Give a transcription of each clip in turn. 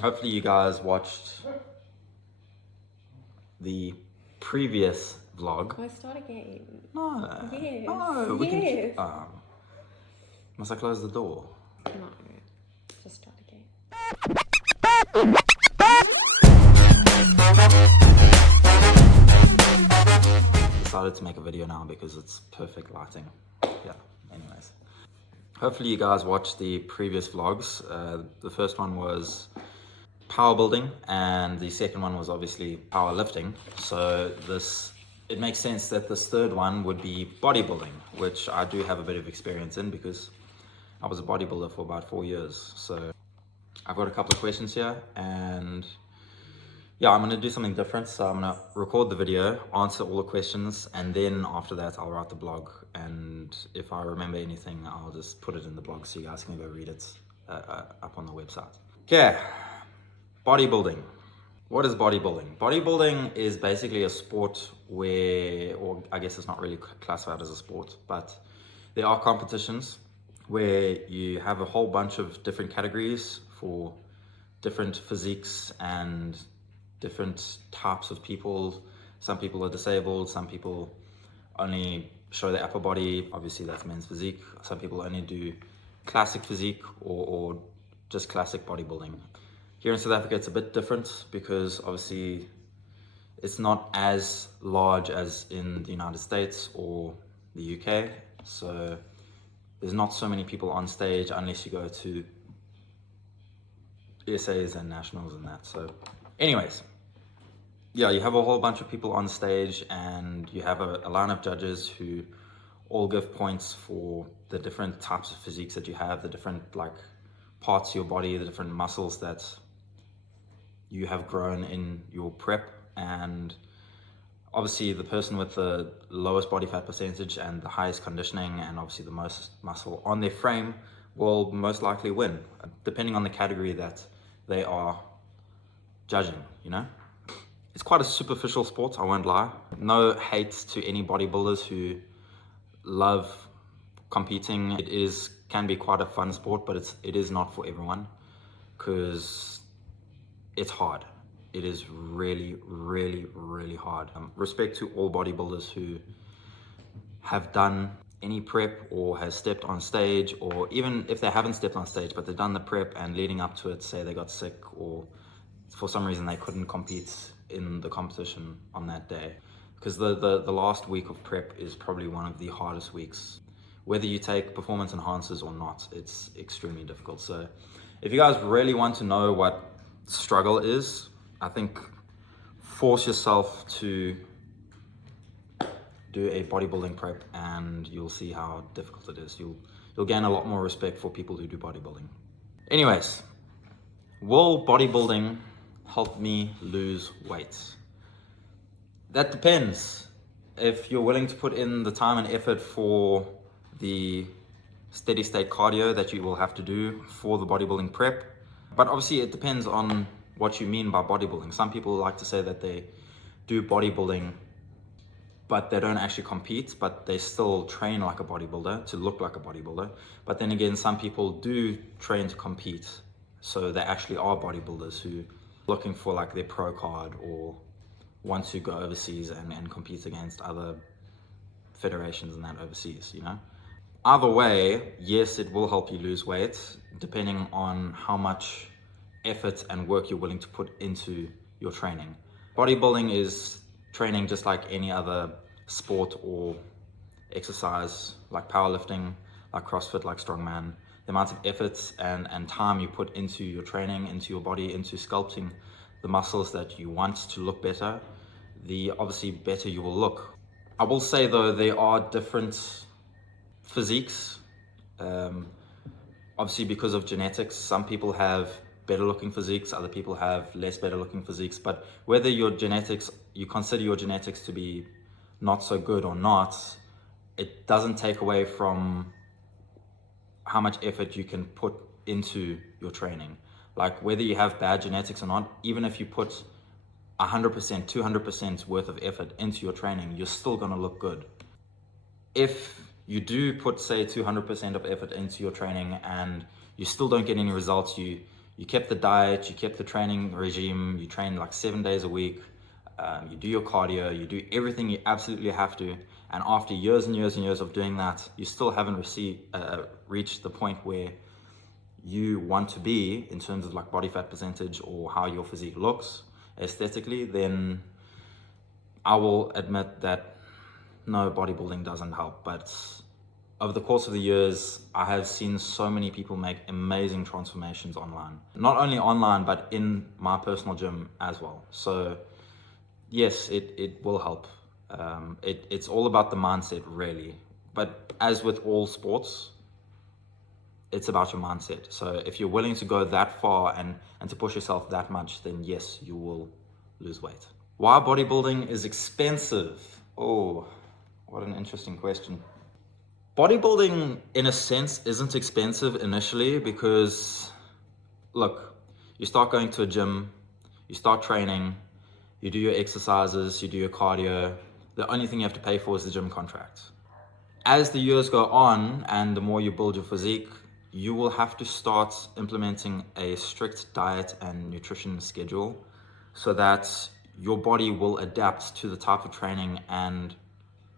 Hopefully you guys watched the previous vlog. Let's start again. No. Yes. No, we can Yes. keep, must I close the door? No. Just start again. Decided to make a video now because it's perfect lighting. Yeah, anyways. Hopefully you guys watched the previous vlogs. The first one was power building and the second one was obviously powerlifting. So it makes sense that this third one would be bodybuilding, which I do have a bit of experience in because I was a bodybuilder for about 4 years. So I've got a couple of questions here and yeah, I'm gonna do something different. So I'm gonna record the video, answer all the questions, and then after that I'll write the blog. And if I remember anything, I'll just put it in the blog so you guys can go read it up on the website. Okay, bodybuilding. What is bodybuilding? Bodybuilding is basically a sport where, or I guess it's not really classified as a sport, but there are competitions where you have a whole bunch of different categories for different physiques and different types of people. Some people are disabled, some people only show their upper body, obviously that's men's physique. Some people only do classic physique or just classic bodybuilding. Here in South Africa it's a bit different because obviously it's not as large as in the United States or the UK, so there's not so many people on stage unless you go to ESAs and nationals and that. So anyways, yeah, you have a whole bunch of people on stage and you have a line of judges who all give points for the different types of physiques that you have, the different like parts of your body, the different muscles that you have grown in your prep. And obviously the person with the lowest body fat percentage and the highest conditioning and obviously the most muscle on their frame will most likely win, depending on the category that they are judging, you know? It's quite a superficial sport, I won't lie. No hate to any bodybuilders who love competing. Can be quite a fun sport, but it is not for everyone because it's hard. It is really, really, really hard. Respect to all bodybuilders who have done any prep or has stepped on stage, or even if they haven't stepped on stage, but they've done the prep and leading up to it, say they got sick or for some reason they couldn't compete in the competition on that day. Because the last week of prep is probably one of the hardest weeks. Whether you take performance enhancers or not, it's extremely difficult. So if you guys really want to know what struggle is, I think force yourself to do a bodybuilding prep and you'll see how difficult it is. You'll gain a lot more respect for people who do bodybuilding. Anyways, will bodybuilding help me lose weight? That depends. If you're willing to put in the time and effort for the steady state cardio that you will have to do for the bodybuilding prep. But obviously it depends on what you mean by bodybuilding. Some people like to say that they do bodybuilding but they don't actually compete, but they still train like a bodybuilder to look like a bodybuilder. But then again, some people do train to compete, so they actually are bodybuilders who are looking for like their pro card or want to go overseas and compete against other federations and that overseas, you know? Either way, yes, it will help you lose weight depending on how much effort and work you're willing to put into your training. Bodybuilding is training just like any other sport or exercise, like powerlifting, like CrossFit, like strongman. The amount of effort and time you put into your training, into your body, into sculpting the muscles that you want to look better, the obviously better you will look. I will say though, there are different physiques. Obviously because of genetics, some people have better looking physiques, other people have less better looking physiques, but whether your genetics, you consider your genetics to be not so good or not, it doesn't take away from how much effort you can put into your training. Like whether you have bad genetics or not, even if you put 100%, 200% worth of effort into your training, you're still gonna look good. If you do put say 200% of effort into your training and you still don't get any results, you you kept the diet, you kept the training regime, you train like 7 days a week, you do your cardio, you do everything you absolutely have to, and after years and years and years of doing that, you still haven't reached the point where you want to be in terms of like body fat percentage or how your physique looks aesthetically, then I will admit that no, bodybuilding doesn't help. But over the course of the years, I have seen so many people make amazing transformations online. Not only online, but in my personal gym as well. So yes, it will help. It's all about the mindset, really. But as with all sports, it's about your mindset. So if you're willing to go that far and to push yourself that much, then yes, you will lose weight. Why bodybuilding is expensive? Oh, what an interesting question. Bodybuilding, in a sense, isn't expensive initially because, look, you start going to a gym, you start training, you do your exercises, you do your cardio. The only thing you have to pay for is the gym contract. As the years go on and the more you build your physique, you will have to start implementing a strict diet and nutrition schedule so that your body will adapt to the type of training and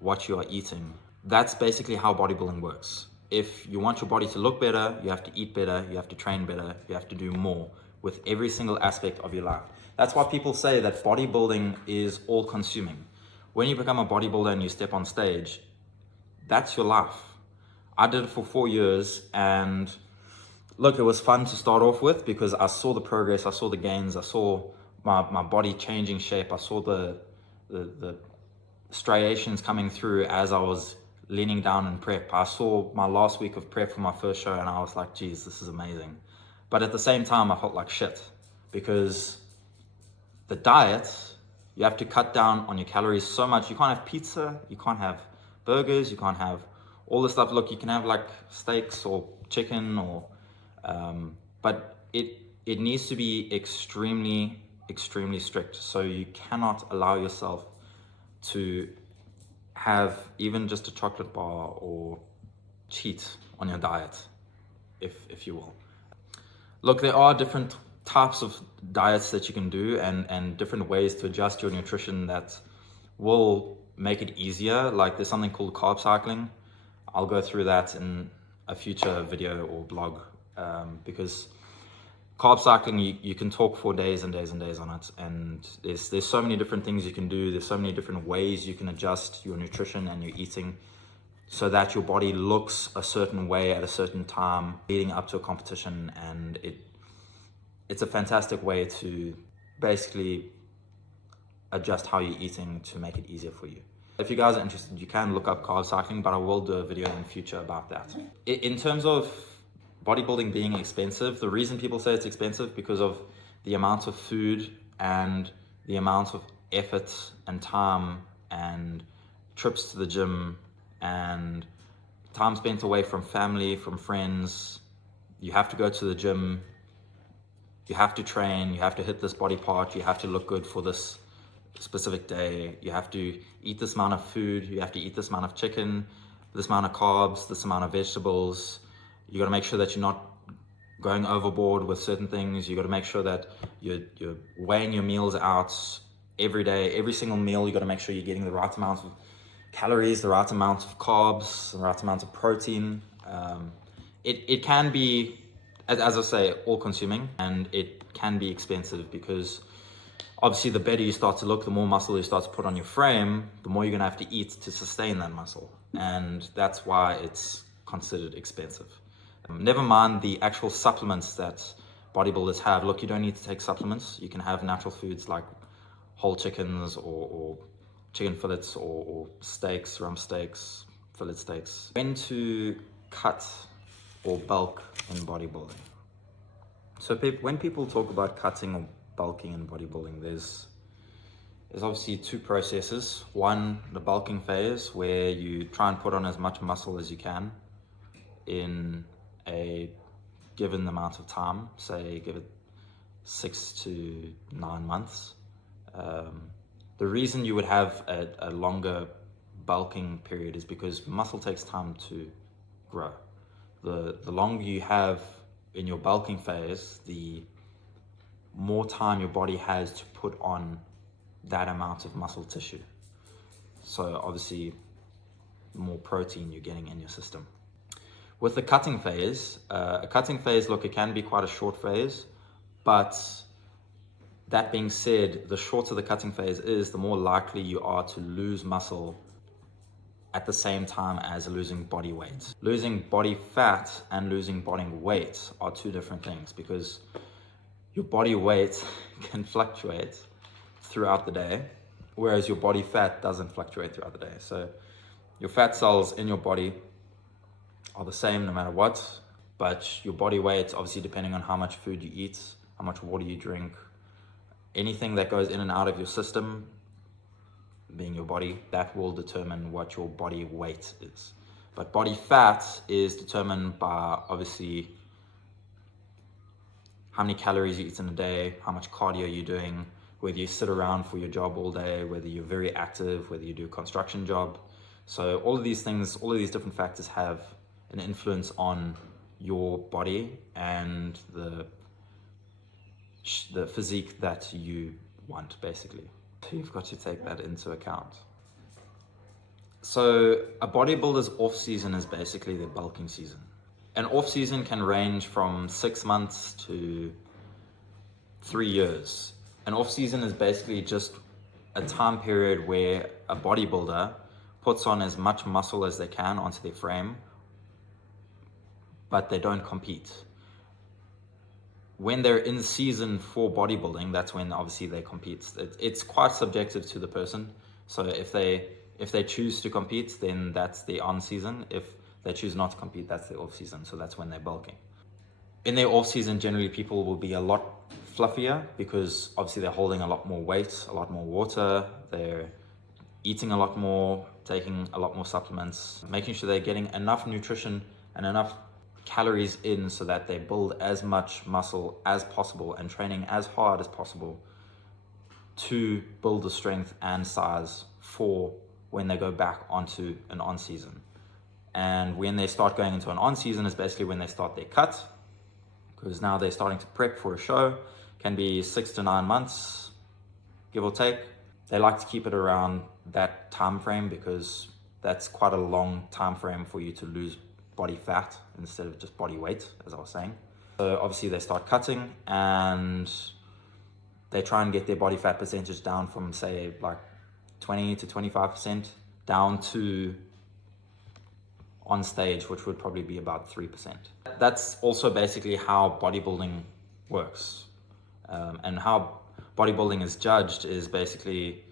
what you are eating. That's basically how bodybuilding works. If you want your body to look better, you have to eat better, you have to train better, you have to do more with every single aspect of your life. That's why people say that bodybuilding is all consuming. When you become a bodybuilder and you step on stage, that's your life. I did it for 4 years, and look, it was fun to start off with because I saw the progress, I saw the gains, I saw my body changing shape, I saw the striations coming through as I was leaning down in prep. I saw my last week of prep for my first show and I was like, geez, this is amazing. But at the same time, I felt like shit because the diet, you have to cut down on your calories so much. You can't have pizza, you can't have burgers, you can't have all this stuff. Look, you can have like steaks or chicken or, but it needs to be extremely strict. So you cannot allow yourself to have even just a chocolate bar or cheat on your diet, if you will. Look, there are different types of diets that you can do and different ways to adjust your nutrition that will make it easier. Like there's something called carb cycling. I'll go through that in a future video or blog because carb cycling, you can talk for days and days and days on it, and there's so many different things you can do. There's so many different ways you can adjust your nutrition and your eating so that your body looks a certain way at a certain time leading up to a competition, and it's a fantastic way to basically adjust how you're eating to make it easier for you. If you guys are interested, you can look up carb cycling, but I will do a video in the future about that. In terms of bodybuilding being expensive, the reason people say it's expensive because of the amount of food and the amount of effort and time and trips to the gym and time spent away from family, from friends. You have to go to the gym, you have to train, you have to hit this body part, you have to look good for this specific day, you have to eat this amount of food, you have to eat this amount of chicken, this amount of carbs, this amount of vegetables. You got to make sure that you're not going overboard with certain things. You got to make sure that you're weighing your meals out every day, every single meal. You got to make sure you're getting the right amount of calories, the right amount of carbs, the right amount of protein. It can be, as I say, all consuming, and it can be expensive because obviously the better you start to look, the more muscle you start to put on your frame, the more you're going to have to eat to sustain that muscle. And that's why it's considered expensive. Never mind the actual supplements that bodybuilders have. Look, you don't need to take supplements. You can have natural foods like whole chickens or chicken fillets or steaks, rump steaks, fillet steaks. When to cut or bulk in bodybuilding. So when people talk about cutting or bulking in bodybuilding, there's obviously two processes. One, the bulking phase, where you try and put on as much muscle as you can in a given amount of time, say give it 6 to 9 months. The reason you would have a longer bulking period is because muscle takes time to grow. The longer you have in your bulking phase, the more time your body has to put on that amount of muscle tissue. So obviously, the more protein you're getting in your system. With the cutting phase, look, it can be quite a short phase, but that being said, the shorter the cutting phase is, the more likely you are to lose muscle at the same time as losing body weight. Losing body fat and losing body weight are two different things, because your body weight can fluctuate throughout the day, whereas your body fat doesn't fluctuate throughout the day. So your fat cells in your body are the same no matter what, but your body weight, obviously depending on how much food you eat, how much water you drink, anything that goes in and out of your system, being your body, that will determine what your body weight is. But body fat is determined by obviously how many calories you eat in a day, how much cardio you're doing, whether you sit around for your job all day, whether you're very active, whether you do a construction job. So all of these things, all of these different factors have an influence on your body and the physique that you want, basically. You've got to take that into account. So a bodybuilder's off season is basically their bulking season. An off season can range from 6 months to 3 years. An off season is basically just a time period where a bodybuilder puts on as much muscle as they can onto their frame, but they don't compete. When they're in season for bodybuilding, that's when obviously they compete. It's quite subjective to the person. So if they choose to compete, then that's the on season. If they choose not to compete, that's the off season. So that's when they're bulking. In their off season, generally people will be a lot fluffier, because obviously they're holding a lot more weight, a lot more water, they're eating a lot more, taking a lot more supplements, making sure they're getting enough nutrition and enough calories in so that they build as much muscle as possible and training as hard as possible to build the strength and size for when they go back onto an on season. And when they start going into an on season is basically when they start their cut, because now they're starting to prep for a show. Can be 6 to 9 months, give or take. They like to keep it around that time frame, because that's quite a long time frame for you to lose body fat instead of just body weight, as I was saying. So obviously they start cutting and they try and get their body fat percentage down from, say, like 20 to 25% down to on stage, which would probably be about 3%. That's also basically how bodybuilding works. And how bodybuilding is judged is basically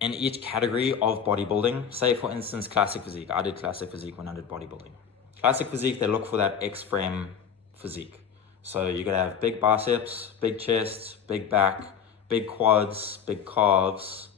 in each category of bodybuilding. Say for instance, classic physique. I did classic physique when I did bodybuilding. Classic physique, they look for that X-frame physique. So you're gonna have big biceps, big chest, big back, big quads, big calves,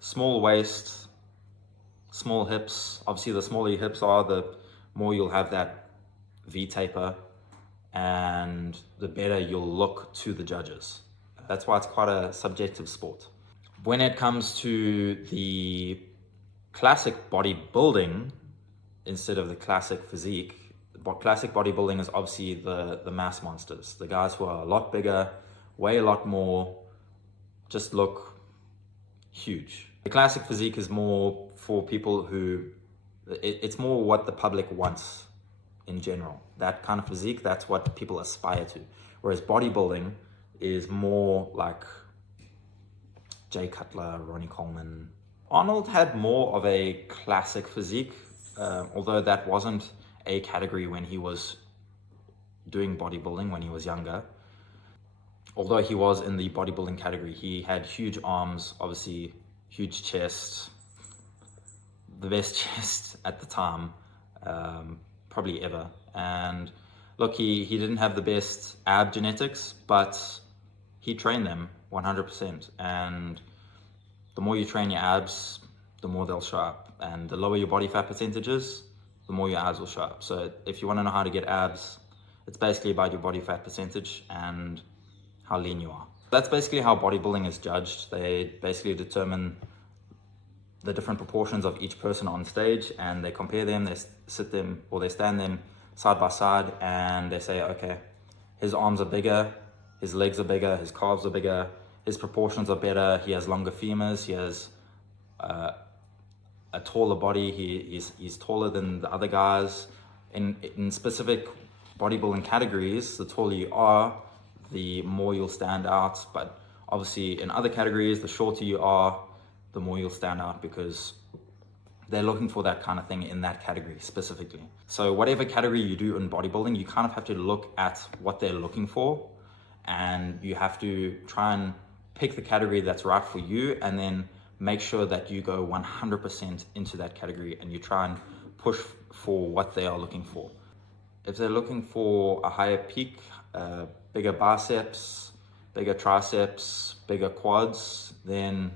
small waist, small hips. Obviously the smaller your hips are, the more you'll have that V-taper, and the better you'll look to the judges. That's why it's quite a subjective sport. When it comes to the classic bodybuilding, instead of the classic physique, classic bodybuilding is obviously the mass monsters, the guys who are a lot bigger, weigh a lot more, just look huge. The classic physique is more for people who, it's more what the public wants in general. That kind of physique, that's what people aspire to. Whereas bodybuilding is more like Jay Cutler, Ronnie Coleman. Arnold had more of a classic physique, although that wasn't a category when he was doing bodybuilding when he was younger. Although he was in the bodybuilding category, he had huge arms, obviously huge chest, the best chest at the time, probably ever. And look, he didn't have the best ab genetics, but he trained them 100%. And the more you train your abs, the more they'll show up. And the lower your body fat percentage is, the more your abs will show up. So if you want to know how to get abs, it's basically about your body fat percentage and how lean you are. That's basically how bodybuilding is judged. They basically determine the different proportions of each person on stage, and they compare them, they sit them, or they stand them side by side and they say, okay, his arms are bigger, his legs are bigger, his calves are bigger, his proportions are better, he has longer femurs, he has a taller body, he's taller than the other guys. In specific bodybuilding categories, the taller you are, the more you'll stand out. But obviously in other categories, the shorter you are, the more you'll stand out, because they're looking for that kind of thing in that category specifically. So whatever category you do in bodybuilding, you kind of have to look at what they're looking for, and you have to try and pick the category that's right for you, and then make sure that you go 100% into that category and you try and push for what they are looking for. If they're looking for a higher peak, bigger biceps, bigger triceps, bigger quads, then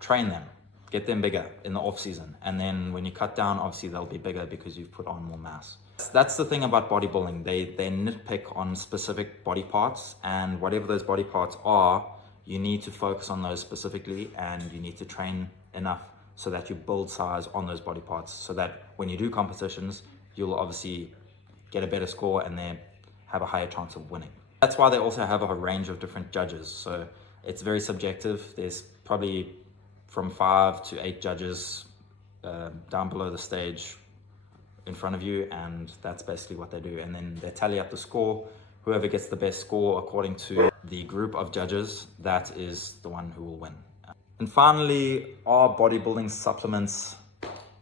train them, get them bigger in the off season. And then when you cut down, obviously they'll be bigger because you've put on more mass. That's the thing about bodybuilding. They nitpick on specific body parts, and whatever those body parts are, you need to focus on those specifically, and you need to train enough so that you build size on those body parts, so that when you do competitions, you'll obviously get a better score and then have a higher chance of winning. That's why they also have a range of different judges. So it's very subjective. There's probably from 5 to 8 judges down below the stage in front of you, and that's basically what they do. And then they tally up the score. Whoever gets the best score according to the group of judges, that is the one who will win. And finally, are bodybuilding supplements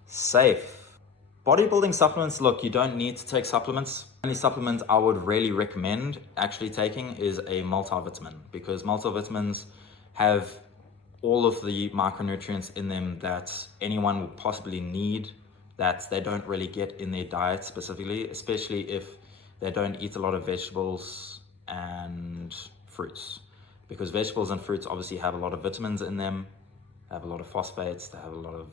safe? Bodybuilding supplements, look, you don't need to take supplements. The only supplement I would really recommend actually taking is a multivitamin, because multivitamins have all of the micronutrients in them that anyone would possibly need, that they don't really get in their diet specifically, especially if they don't eat a lot of vegetables and fruits, because vegetables and fruits obviously have a lot of vitamins in them, they have a lot of phosphates, they have a lot of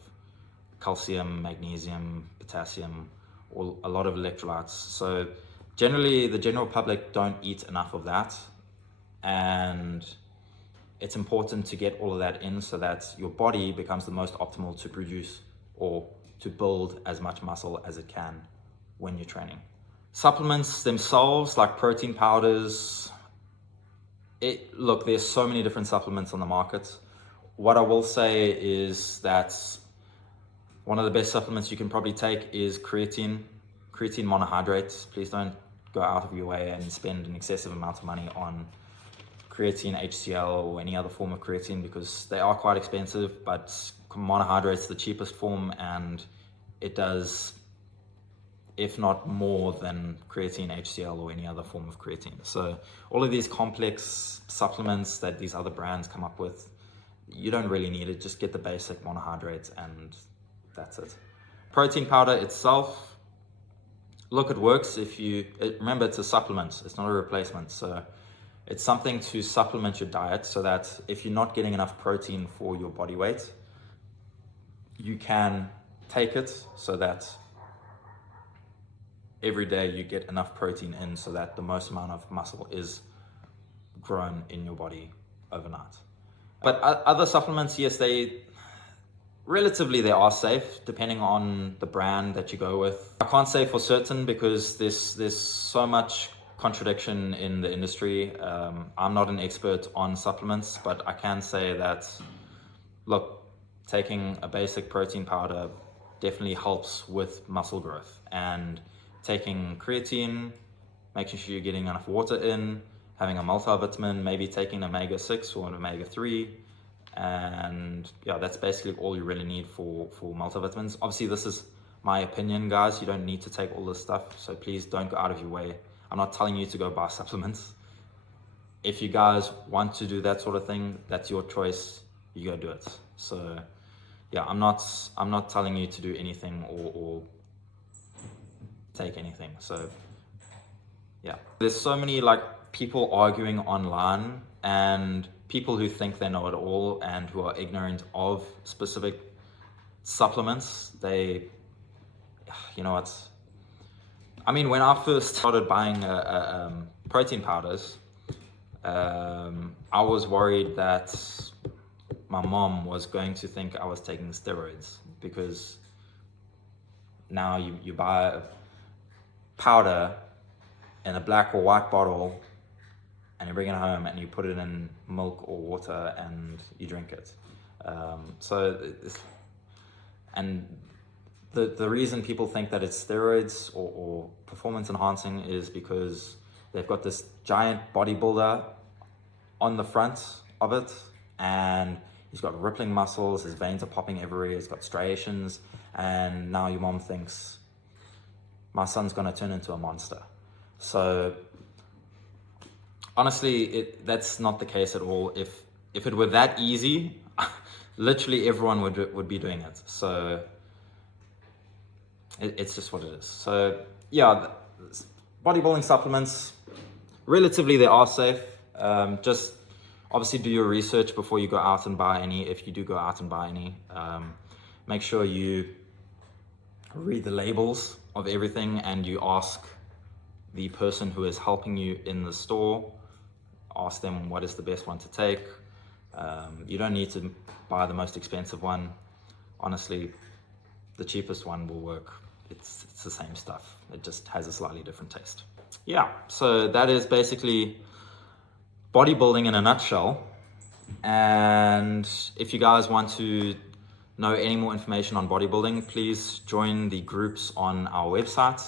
calcium, magnesium, potassium, or a lot of electrolytes. So generally the general public don't eat enough of that, and it's important to get all of that in so that your body becomes the most optimal to produce or to build as much muscle as it can when you're training. Supplements themselves, like protein powders, look, there's so many different supplements on the market. What I will say is that one of the best supplements you can probably take is creatine monohydrate. Please don't go out of your way and spend an excessive amount of money on creatine, HCl, or any other form of creatine, because they are quite expensive, but monohydrate's the cheapest form, and it does, if not more than creatine, HCl, or any other form of creatine. So all of these complex supplements that these other brands come up with, you don't really need it. Just get the basic monohydrate and that's it. Protein powder itself, look, it works if you, remember it's a supplement, it's not a replacement. So it's something to supplement your diet so that if you're not getting enough protein for your body weight, you can take it so that every day you get enough protein in so that the most amount of muscle is grown in your body overnight. But other supplements, yes, they are safe depending on the brand that you go with. I can't say for certain because there's so much contradiction in the industry. I'm not an expert on supplements, but I can say that, look, taking a basic protein powder definitely helps with muscle growth, and taking creatine, making sure you're getting enough water in, having a multivitamin, maybe taking omega-6 or an omega-3, and yeah, that's basically all you really need for multivitamins. Obviously, this is my opinion, guys. You don't need to take all this stuff, so please don't go out of your way. I'm not telling you to go buy supplements. If you guys want to do that sort of thing, that's your choice. You go do it. So yeah, I'm not telling you to do anything or take anything. So yeah, there's so many people arguing online, and people who think they know it all and who are ignorant of specific supplements. They, you know what, I mean, when I first started buying protein powders, I was worried that my mom was going to think I was taking steroids, because now you buy powder in a black or white bottle, and you bring it home and you put it in milk or water and you drink it. And the reason people think that it's steroids or performance enhancing is because they've got this giant bodybuilder on the front of it, and he's got rippling muscles, his veins are popping everywhere, he's got striations, and now your mom thinks, my son's gonna turn into a monster. So honestly, that's not the case at all. If it were that easy, literally everyone would be doing it. So it's just what it is. So yeah, bodybuilding supplements, relatively they are safe. Just obviously do your research before you go out and buy any, if you do go out and buy any. Make sure you read the labels of everything and you ask the person who is helping you in the store, ask them what is the best one to take. You don't need to buy the most expensive one. Honestly, the cheapest one will work. It's the same stuff. It just has a slightly different taste. Yeah, so that is basically bodybuilding in a nutshell. And if you guys want to know any more information on bodybuilding, please join the groups on our website,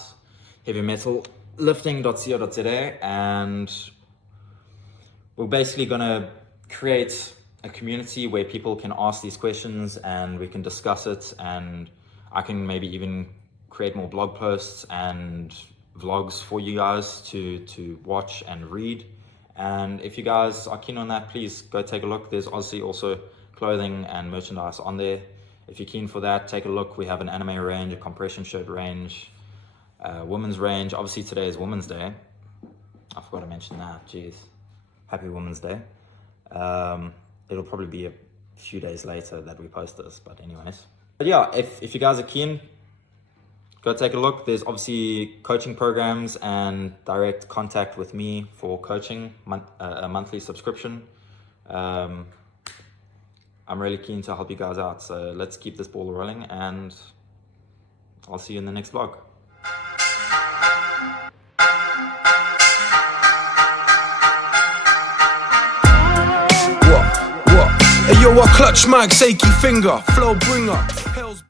heavymetallifting.co.za, and we're basically going to create a community where people can ask these questions and we can discuss it, and I can maybe even create more blog posts and vlogs for you guys to watch and read. And if you guys are keen on that, please go take a look. There's obviously also clothing and merchandise on there. If you're keen for that, take a look. We have an anime range, a compression shirt range, women's range. Obviously today is Women's Day. I forgot to mention that. Jeez. Happy Women's Day. It'll probably be a few days later that we post this, but anyways. But yeah, if you guys are keen, go take a look. There's obviously coaching programs and direct contact with me for coaching, a monthly subscription. I'm really keen to help you guys out. So let's keep this ball rolling, and I'll see you in the next vlog. What? Hey yo, I clutch Mike's achy finger, flow bringer.